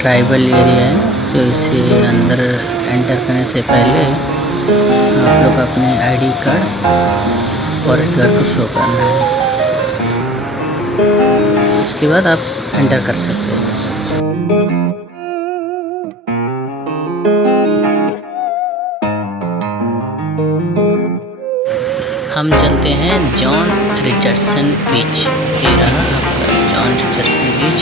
Tribal area है, तो इसे अंदर एंटर करने से पहले आप लोग अपने आईडी कार्ड फॉरेस्ट गार्ड को शो करना है। उसके बाद आप एंटर कर सकते हैं। हम चलते हैं जॉन रिचर्डसन बीच। ये रहा आपका जॉन रिचर्डसन बीच।